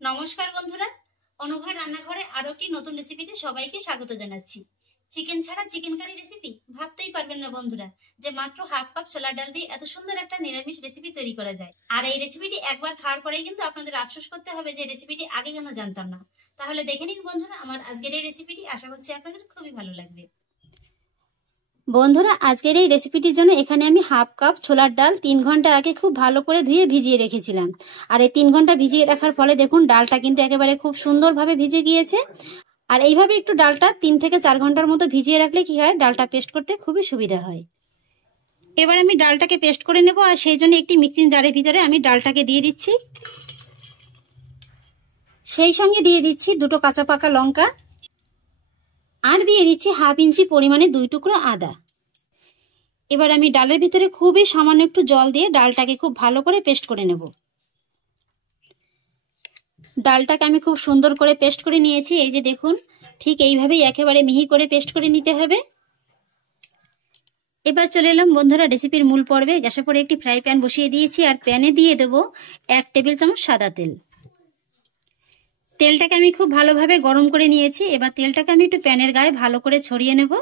নমস্কার বন্ধুরা, অনুভা রান্নাঘরে আরো একটি নতুন রেসিপিতে সবাইকে স্বাগত জানাচ্ছি। চিকেন ছাড়া চিকেন কারি রেসিপি ভাবতেই পারবেন না বন্ধুরা, যে মাত্র হাফ কাপ ছোলার ডাল দিয়ে এত সুন্দর একটা নিরামিষ রেসিপি তৈরি করা যায়। আর এই রেসিপিটি একবার খাওয়ার পরেই কিন্তু আপনাদের আফসোস করতে হবে যে রেসিপিটি আগে কেন জানতাম না। তাহলে দেখে নিন বন্ধুরা আমার আজকের এই রেসিপিটি, আশা করছি আপনাদের খুবই ভালো লাগবে। বন্ধুরা, আজকের এই রেসিপিটির জন্য এখানে আমি হাফ কাপ ছোলার ডাল 3 ঘন্টা আগে খুব ভালো করে ধুয়ে ভিজিয়ে রেখেছিলাম। আর এই 3 ঘন্টা ভিজিয়ে রাখার ফলে দেখুন ডালটা কিন্তু একেবারে খুব সুন্দরভাবে ভিজে গিয়েছে। আর এইভাবে একটু ডালটা 3 থেকে 4 ঘন্টার মতো ভিজিয়ে রাখলে কি হয়, ডালটা পেস্ট করতে খুবই সুবিধা হয়। এবার আমি ডালটাকে পেস্ট করে নেব, আর সেই জন্য একটি মিক্সিং জারের ভিতরে আমি ডালটাকে দিয়ে দিচ্ছি। সেই সঙ্গে দিয়ে দিচ্ছি 2টো কাঁচা পাকা লঙ্কা, আর দিয়ে দিচ্ছি হাফ ইঞ্চি পরিমাণে 2 টুকরো আদা। এবার আমি ডালের ভিতরে খুবই সামান্য একটু জল দিয়ে ডালটাকে খুব ভালো করে পেস্ট করে নেব। ডালটাকে আমি খুব সুন্দর করে পেস্ট করে নিয়েছি। এই যে দেখুন, ঠিক এইভাবেই একেবারে মিহি করে পেস্ট করে নিতে হবে। এবার চলে এলাম বন্ধুরা রেসিপির মূল পর্বে। গ্যাসের পরে একটি ফ্রাই প্যান বসিয়ে দিয়েছি, আর প্যানে দিয়ে দেব 1 টেবিল চামচ সাদা তেল। তেলটাকে আমি খুব ভালোভাবে গরম করে নিয়েছি। এবার তেলটাকে আমি একটু প্যানের গায়ে ভালো করে ছড়িয়ে নেব,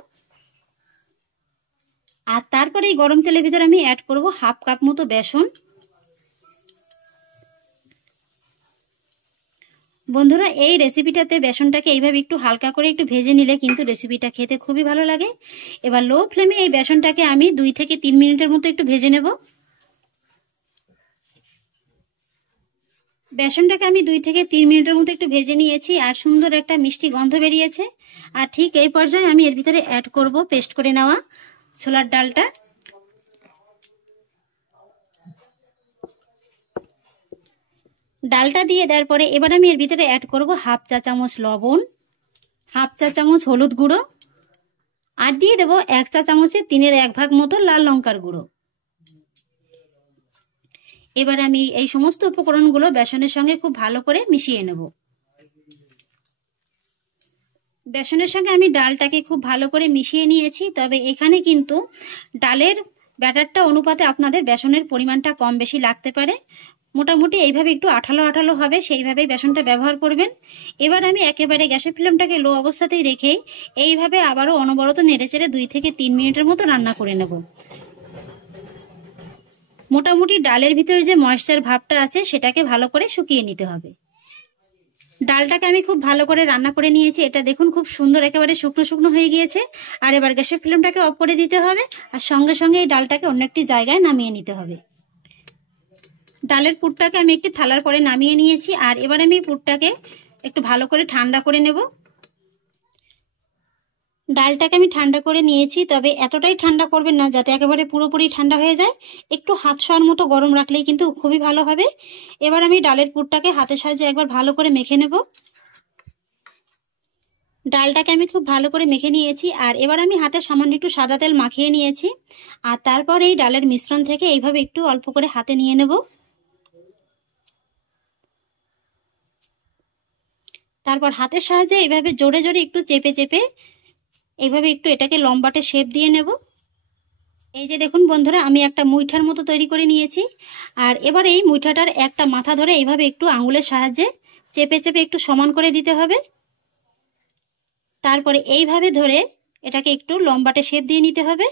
আর তারপরে এই গরম তেলের ভিতরে আমি অ্যাড করব হাফ কাপ মতো বেসন। বন্ধুরা, এই রেসিপিটাতে বেসনটাকে এইভাবে একটু হালকা করে একটু ভেজে নিলে কিন্তু রেসিপিটা খেতে খুবই ভালো লাগে। এবার লো ফ্লেমে এই বেসনটাকে আমি 2 থেকে 3 মিনিটের মতো একটু ভেজে নেব। বেসনটাকে আমি 2 থেকে 3 মিনিটের মতো একটু ভেজে নিয়েছি, আর সুন্দর একটা মিষ্টি গন্ধ বেরিয়েছে। আর ঠিক এই পর্যায়ে আমি এর ভিতরে অ্যাড করব পেস্ট করে নেওয়া ছোলার ডালটা। ডালটা দিয়ে দেওয়ার পরে এবার আমি এর ভিতরে অ্যাড করব হাফ চা চামচ লবণ, হাফ চা চামচ হলুদ গুঁড়ো, আর দিয়ে দেবো 1 চা চামচের 3-এর 1 ভাগ মতো লাল লঙ্কার গুঁড়ো। এবার আমি এই সমস্ত উপকরণগুলো বেসনের সঙ্গে খুব ভালো করে মিশিয়ে নেব। বেসনের সঙ্গে আমি ডালটাকে খুব ভালো করে মিশিয়ে নিয়েছি। তবে এখানে কিন্তু ডালের ব্যাটারটা অনুপাতে আপনাদের বেসনের পরিমাণটা কম বেশি লাগতে পারে। মোটামুটি এইভাবে একটু আঠালো আঠালো হবে, সেইভাবেই বেসনটা ব্যবহার করবেন। এবার আমি একেবারে গ্যাসের ফ্লেমটাকে লো অবস্থাতেই রেখেই এইভাবে আবারও অনবরত নেড়েচেড়ে 2 থেকে 3 মিনিটের মতো রান্না করে নেব। মোটামুটি ডালের ভিতরে যে ময়েশ্চার ভাবটা আছে সেটাকে ভালো করে শুকিয়ে নিতে হবে। ডালটাকে আমি খুব ভালো করে রান্না করে নিয়েছি। এটা দেখুন খুব সুন্দর একেবারে শুকনো শুকনো হয়ে গিয়েছে। আর এবার গ্যাসের ফ্লেমটাকে অফ করে দিতে হবে, আর সঙ্গে সঙ্গে এই ডালটাকে অন্য একটি জায়গায় নামিয়ে নিতে হবে। ডালের পুরটাকে আমি একটি থালার পরে নামিয়ে নিয়েছি, আর এবার আমি পুরটাকে একটু ভালো করে ঠান্ডা করে নেব। ডালটাকে আমি ঠান্ডা করে নিয়েছি, তবে এতটাই ঠান্ডা করবেন না যাতে একেবারে পুরোপুরি ঠান্ডা হয়ে যায়। একটু হাত ছোঁয়ার মতো গরম রাখলেই কিন্তু খুবই ভালো হবে। এবার আমি ডালের পুরটাকে হাতের সাহায্যে একবার ভালো করে মেখে নেব। ডালটাকে আমি খুব ভালো করে মেখে নিয়েছি, আর এবার আমি হাতে সামান্য একটু সাদা তেল মাখিয়ে নিয়েছি। আর তারপর এই ডালের মিশ্রণ থেকে এইভাবে একটু অল্প করে হাতে নিয়ে নেব। তারপর হাতের সাহায্যে এইভাবে জোরে জোরে একটু চেপে চেপে এইভাবে একটু এটাকে লম্বাটে শেপ দিয়ে নেব। এই যে দেখুন বন্ধুরা, আমি একটা মুইঠার মতো তৈরি করে নিয়েছি। আর এবার এই মুইঠাটার একটা মাথা ধরে এইভাবে একটু আঙুলের সাহায্যে চেপে চেপে একটু সমান করে দিতে হবে। তারপরে এইভাবে ধরে এটাকে একটু লম্বাটে শেপ দিয়ে নিতে হবে।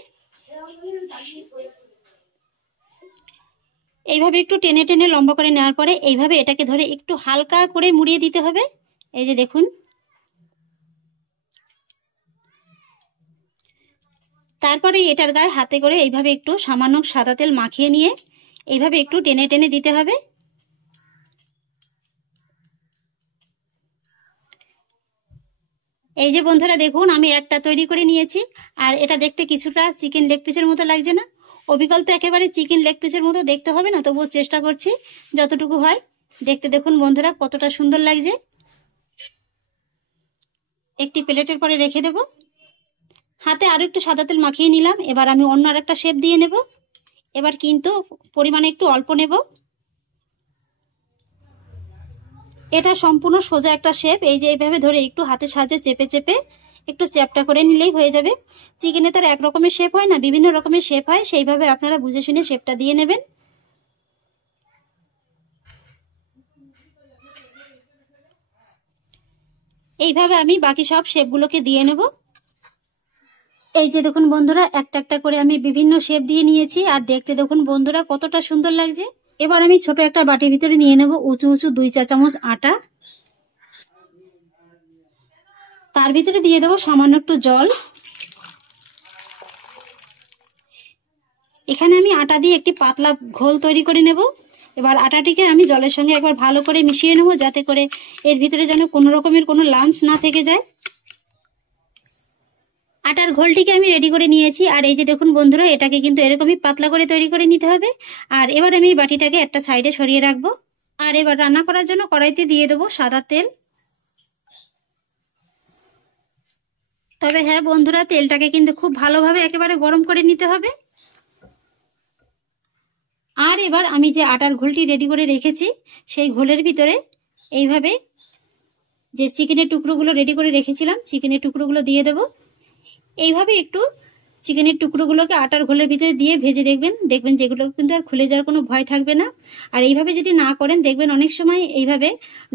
এইভাবে একটু টেনে টেনে লম্বা করে নেওয়ার পরে এইভাবে এটাকে ধরে একটু হালকা করে মুড়িয়ে দিতে হবে। এই যে দেখুন, তারপরে এটার গায়ে হাতে করে এইভাবে একটু সামান্য সাদা তেল মাখিয়ে নিয়ে এইভাবে একটু টেনে টেনে দিতে হবে। এই যে বন্ধুরা দেখুন, আমি একটা তৈরি করে নিয়েছি। আর এটা দেখতে কিছুটা চিকেন লেগ পিসের মতো লাগছে না? অবিকল তো একেবারে চিকেন লেগ পিসের মতো দেখতে হবে না, তবুও চেষ্টা করছি যতটুকু হয়। দেখতে দেখুন বন্ধুরা কতটা সুন্দর লাগছে। একটি প্লেটের পরে রেখে দেব। হাতে আরো একটু সাদা তেল মাখিয়ে নিলাম। এবার আমি অন্য আরেকটা শেপ দিয়ে নেব। এবার কিন্তু পরিমাণে একটু অল্প নেব। এটা সম্পূর্ণ সোজা একটা শেপ। এই যে এইভাবে ধরে একটু হাতের সাহায্যে চেপে চেপে একটু চ্যাপটা করে নিলেই হয়ে যাবে। চিকেনে তো এক রকমের শেপ হয় না, বিভিন্ন রকমের শেপ হয়, সেইভাবে আপনারা বুঝে শুনে শেপটা দিয়ে নেবেন। এইভাবে আমি বাকি সব শেপগুলোকে দিয়ে নেব। এই যে দেখুন বন্ধুরা, একটা একটা করে আমি বিভিন্ন শেপ দিয়ে নিয়েছি, আর দেখতে দেখুন বন্ধুরা কতটা সুন্দর লাগছে। এবার আমি ছোট একটা বাটির ভিতরে নিয়ে নেব উঁচু উঁচু 2 চা চামচ আটা। তার ভিতরে দিয়ে দেবো সামান্য একটু জল। এখানে আমি আটা দিয়ে একটি পাতলা ঘোল তৈরি করে নেব। এবার আটাটিকে আমি জলের সঙ্গে একবার ভালো করে মিশিয়ে নেব, যাতে করে এর ভিতরে যেন কোনো রকমের কোনো লাম্পস না থেকে যায়। আটার ঘোলটিকে আমি রেডি করে নিয়েছি, আর এই যে দেখুন বন্ধুরা, এটাকে কিন্তু এরকমই পাতলা করে তৈরি করে নিতে হবে। আর এবার আমি বাটিটাকে একটা সাইডে সরিয়ে রাখবো। আর এবার রান্না করার জন্য কড়াইতে দিয়ে দেবো সাদা তেল। তবে হ্যাঁ বন্ধুরা, তেলটাকে কিন্তু খুব ভালোভাবে একেবারে গরম করে নিতে হবে। আর এবার আমি যে আটার ঘোলটি রেডি করে রেখেছি, সেই ঘোলের ভিতরে এইভাবে যে চিকেনের টুকরোগুলো রেডি করে রেখেছিলাম, চিকেনের টুকরোগুলো দিয়ে দেব। এইভাবে একটু চিকেনের টুকরোগুলোকে আটার ঘোলের ভিতরে দিয়ে ভেজে দেখবেন যেগুলো কিন্তু আর খুলে যাওয়ার কোনো ভয় থাকবে না। আর এইভাবে যদি না করেন, দেখবেন অনেক সময় এইভাবে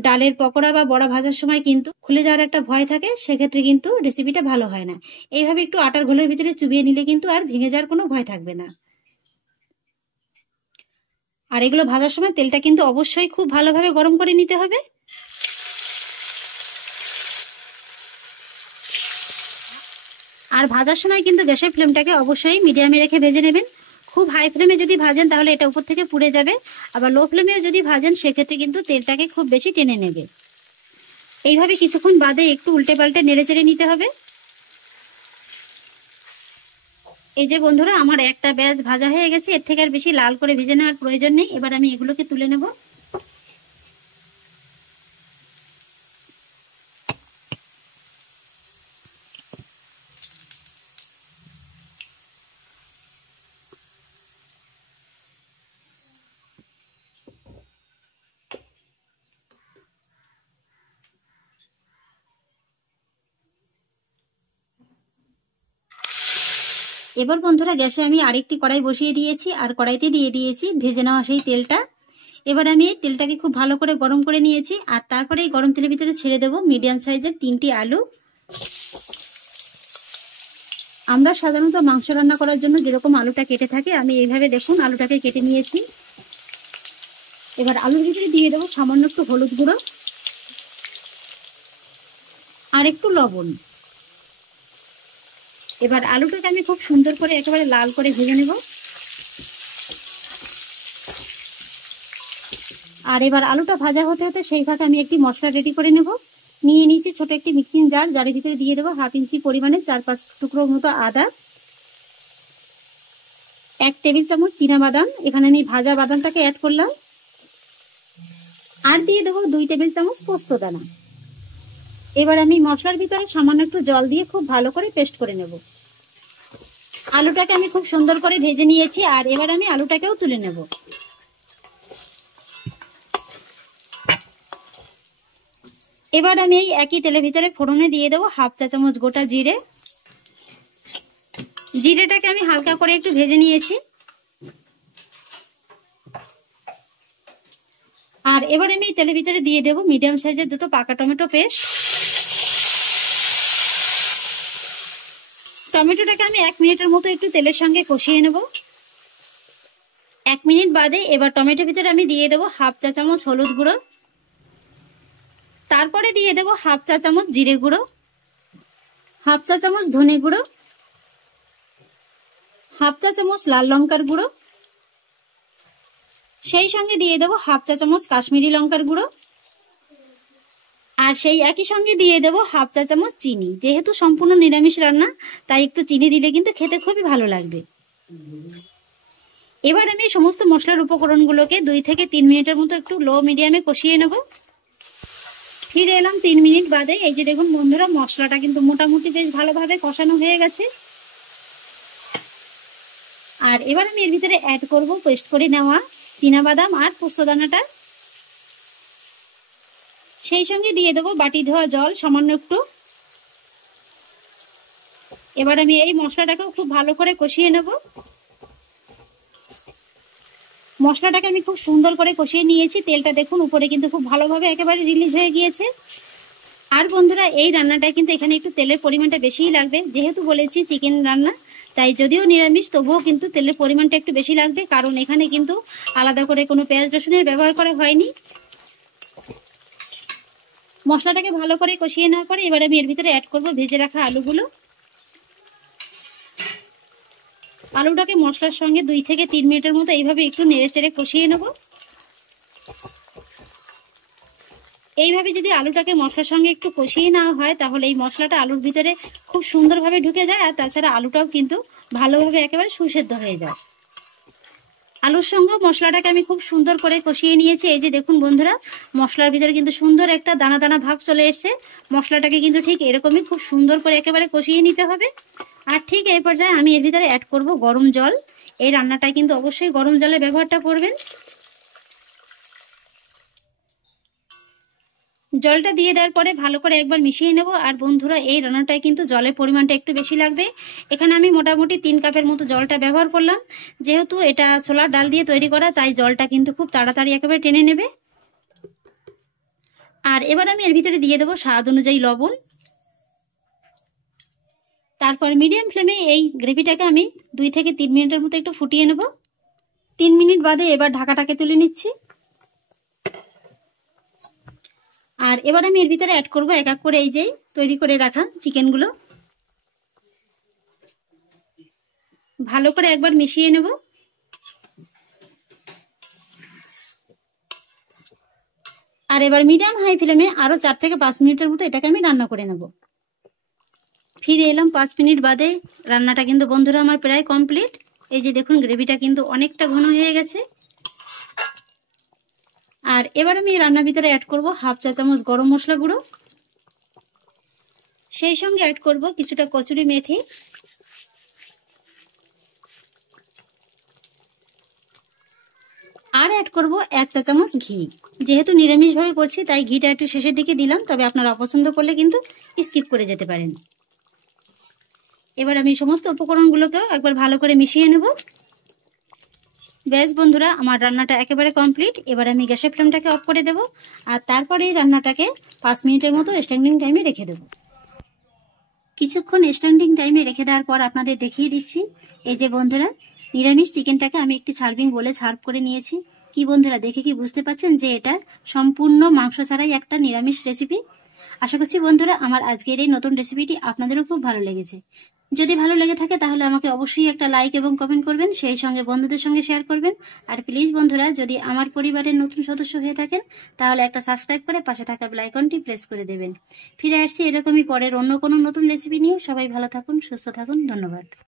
ডালের পকোড়া বা বড়া ভাজার সময় কিন্তু খুলে যাওয়ার একটা ভয় থাকে, সেক্ষেত্রে কিন্তু রেসিপিটা ভালো হয় না। এইভাবে একটু আটার ঘোলের ভিতরে চুবিয়ে নিলে কিন্তু আর ভেঙে যাওয়ার কোনো ভয় থাকবে না। আর এগুলো ভাজার সময় তেলটা কিন্তু অবশ্যই খুব ভালোভাবে গরম করে নিতে হবে। আর ভাজার সময় কিন্তু গ্যাসের ফ্লেমটাকে অবশ্যই মিডিয়ামে রেখে ভেজে নেবেন। খুব হাই ফ্লেমে যদি ভাজেন তাহলে এটা উপর থেকে পুড়ে যাবে, আবার লো ফ্লেমে যদি ভাজেন সেক্ষেত্রে কিন্তু তেলটাকে খুব বেশি টেনে নেবে। এইভাবে কিছুক্ষণ বাদে একটু উল্টে পাল্টে নেড়ে চেড়ে নিতে হবে। এই যে বন্ধুরা, আমার একটা ব্যাচ ভাজা হয়ে গেছে, এর থেকে আর বেশি লাল করে ভেজে নেওয়ার প্রয়োজন নেই। এবার আমি এগুলোকে তুলে নেব। এবার বন্ধুরা, গ্যাসে আমি আরেকটি কড়াই বসিয়ে দিয়েছি, আর কড়াইতে দিয়ে দিয়েছি ভেজে নেওয়া সেই তেলটা। এবার আমি এই তেলটাকে খুব ভালো করে গরম করে নিয়েছি, আর তারপরে এই গরম তেলের ভিতরে ছেড়ে দেবো মিডিয়াম সাইজের 3টি আলু। আমরা সাধারণত মাংস রান্না করার জন্য যেরকম আলুটা কেটে থাকি, আমি এইভাবে দেখুন আলুটাকে কেটে নিয়েছি। এবার আলুর ভিতরে দিয়ে দেবো সামান্য একটু হলুদ গুঁড়ো আর একটু লবণ। এবার আলুটাকে আমি খুব সুন্দর করে একেবারে লাল করে ভেজে নেব। আর এবার আলুটা ভাজা হতে হতে সেই ফাঁকে আমি একটি মশলা রেডি করে নেব। নিয়ে নিয়েছি ছোট একটি মিক্সিং জার, যার ভিতরে দিয়ে দেবো 1/2 ইঞ্চি পরিমাণে 4-5 টুকরো মতো আদা, 1 টেবিল চামচ চীনাবাদাম, এখানে আমি ভাজা বাদামটাকে অ্যাড করলাম, আর দিয়ে দেবো 2 টেবিল চামচ পোস্ত দানা। এবার আমি মশলার ভিতরে সামান্য একটু জল দিয়ে খুব ভালো করে পেস্ট করে নেব। আলুটাকে আমি খুব সুন্দর করে ভেজে নিয়েছি, আর এবার আমি আলুটাকেও তুলে নেব। এবার আমি এই একই তেলের ভিতরে ফোড়নে দিয়ে দেবো 1/2 চা চামচ গোটা জিরে। জিরেটাকে আমি হালকা করে একটু ভেজে নিয়েছি। আর এবার আমি এই তেলের ভিতরে দিয়ে দেবো মিডিয়াম সাইজের 2টো পাকা টমেটো পেস্ট। টমেটোটাকে আমি 1 মিনিটের মতো একটু তেলের সঙ্গে কষিয়ে নেব। 1 মিনিট বাদে এবার টমেটোর ভিতরে আমি দিয়ে দেবো 1/2 চা চামচ হলুদ গুঁড়ো, তারপরে দিয়ে দেবো 1/2 চা চামচ জিরে গুঁড়ো, 1/2 চা চামচ ধনে গুঁড়ো, 1/2 চা চামচ লাল লঙ্কার গুঁড়ো, সেই সঙ্গে দিয়ে দেবো 1/2 চা চামচ কাশ্মীরি লঙ্কার গুঁড়ো, আর সেই একই সঙ্গে দিয়ে দেবো 1/2 চা চামচ চিনি। যেহেতু সম্পূর্ণ নিরামিষ রান্না, তাই একটু চিনি দিলে কিন্তু খেতে খুবই ভালো লাগবে। এবার আমি সমস্ত মশলার উপকরণগুলোকে 2 থেকে 3 মিনিটের মতো একটু লো মিডিয়ামে কষিয়ে নেব। ফিরে এলাম 3 মিনিট বাদে। এই যে দেখুন বন্ধুরা, মশলাটা কিন্তু মোটামুটি বেশ ভালোভাবে কষানো হয়ে গেছে। আর এবার আমি এর ভিতরে অ্যাড করব পেস্ট করে নেওয়া চীনাবাদাম আর পোস্তদানাটা, সেই সঙ্গে দিয়ে দেবো বাটি ধোয়া জল সামান্য একটু। এবার আমি এই মশলাটাকেও খুব ভালো করে কষিয়ে নেব। মশলাটাকে আমি খুব সুন্দর করে কষিয়ে নিয়েছি। তেলটা দেখুন উপরে কিন্তু খুব ভালোভাবে একেবারে রিলিজ হয়ে গিয়েছে। আর বন্ধুরা এই রান্নাটা কিন্তু এখানে একটু তেলের পরিমাণটা বেশিই লাগবে, যেহেতু বলেছি চিকেন রান্না, তাই যদিও নিরামিষ তবুও কিন্তু তেলের পরিমাণটা একটু বেশি লাগবে, কারণ এখানে কিন্তু আলাদা করে কোনো পেঁয়াজ রসুনের ব্যবহার করা হয়নি। মশলাটাকে ভালো করে কষিয়ে নেওয়ার পরে এবার আমি এর ভিতরে অ্যাড করব ভেজে রাখা আলুগুলো। আলুটাকে মশলার সঙ্গে 2 থেকে 3 মিনিটের মতো এইভাবে একটু নেড়েচেড়ে কষিয়ে নেব। এইভাবে যদি আলুটাকে মশলার সঙ্গে একটু কষিয়ে নেওয়া হয় তাহলে এই মশলাটা আলুর ভিতরে খুব সুন্দরভাবে ঢুকে যায়, আর তাছাড়া আলুটাও কিন্তু ভালোভাবে একেবারে সুসেদ্ধ হয়ে যায়। আলুর সঙ্গে মশলাটাকে আমি খুব সুন্দর করে কষিয়ে নিয়েছি। এই যে দেখুন বন্ধুরা, মশলার ভিতরে কিন্তু সুন্দর একটা দানা দানা ভাব চলে এসছে। মশলাটাকে কিন্তু ঠিক এরকমই খুব সুন্দর করে একেবারে কষিয়ে নিতে হবে। আর ঠিক এই পর্যায়ে আমি এর ভিতরে অ্যাড করব গরম জল। এই রান্নাটায় কিন্তু অবশ্যই গরম জলের ব্যবহারটা করবেন। জলটা দিয়ে দেওয়ার পরে ভালো করে একবার মিশিয়ে নেব। আর বন্ধুরা এই রান্নাটায় কিন্তু জলের পরিমাণটা একটু বেশি লাগবে। এখানে আমি মোটামুটি 3 কাপের মতো জলটা ব্যবহার করলাম। যেহেতু এটা ছোলার ডাল দিয়ে তৈরি করা, তাই জলটা কিন্তু খুব তাড়াতাড়ি একেবারে টেনে নেবে। আর এবার আমি এর ভিতরে দিয়ে দেবো স্বাদ অনুযায়ী লবণ। তারপর মিডিয়াম ফ্লেমে এই গ্রেভিটাকে আমি 2 থেকে 3 মিনিটের মতো একটু ফুটিয়ে নেব। 3 মিনিট বাদে এবার ঢাকাটাকে তুলে নিচ্ছি। আর এবার আমি এর ভিতরে অ্যাড করব এক এক করে এই যে তৈরি করে রাখা চিকেনগুলো। ভালো করে একবার মিশিয়ে নেব। আর এবার মিডিয়াম হাই ফ্লেমে আরো 4 থেকে 5 মিনিটের মতো এটাকে আমি রান্না করে নেব। ফিরে এলাম 5 মিনিট বাদে। রান্নাটা কিন্তু বন্ধুরা আমার প্রায় কমপ্লিট। এই যে দেখুন গ্রেভিটা কিন্তু অনেকটা ঘন হয়ে গেছে। আর এবার আমি রান্নার ভিতরে অ্যাড করব হাফ চা চামচ গরম মশলা গুঁড়ো, সেই সঙ্গে অ্যাড করব কিছুটা কসুরি মেথি, আর অ্যাড করব 1 চা চামচ ঘি। যেহেতু নিরামিষভাবে করছি তাই ঘিটা একটু শেষের দিকে দিলাম, তবে আপনারা অপছন্দ করলে কিন্তু স্কিপ করে যেতে পারেন। এবার আমি সমস্ত উপকরণগুলোকেও একবার ভালো করে মিশিয়ে নেব। ব্যাস বন্ধুরা, আমার রান্নাটা একেবারে কমপ্লিট। এবার আমি গ্যাসের ফ্লেমটাকে অফ করে দেব। আর তারপরে এই রান্নাটাকে 5 মিনিটের মতো স্ট্যান্ডিং টাইমে রেখে দেব। কিছুক্ষণ স্ট্যান্ডিং টাইমে রেখে দেওয়ার পর আপনাদের দেখিয়ে দিচ্ছি। এই যে বন্ধুরা, নিরামিষ চিকেনটাকে আমি একটি সার্ভিং বলে সার্ভ করে নিয়েছি। কি বন্ধুরা, দেখে কি বুঝতে পারছেন যে এটা সম্পূর্ণ মাংস ছাড়াই একটা নিরামিষ রেসিপি। আশা করছি বন্ধুরা আমার আজকের এই নতুন রেসিপিটি আপনাদেরও খুব ভালো লেগেছে। যদি ভালো লেগে থাকে তাহলে আমাকে অবশ্যই একটা লাইক এবং কমেন্ট করবেন, সেই সঙ্গে বন্ধুদের সঙ্গে শেয়ার করবেন। আর প্লিজ বন্ধুরা, যদি আমার পরিবারের নতুন সদস্য হয়ে থাকেন তাহলে একটা সাবস্ক্রাইব করে পাশে থাকা বেল আইকনটি প্রেস করে দেবেন। ফিরে আসছি এরকমই পরের অন্য কোনো নতুন রেসিপি নিয়ে। সবাই ভালো থাকুন, সুস্থ থাকুন, ধন্যবাদ।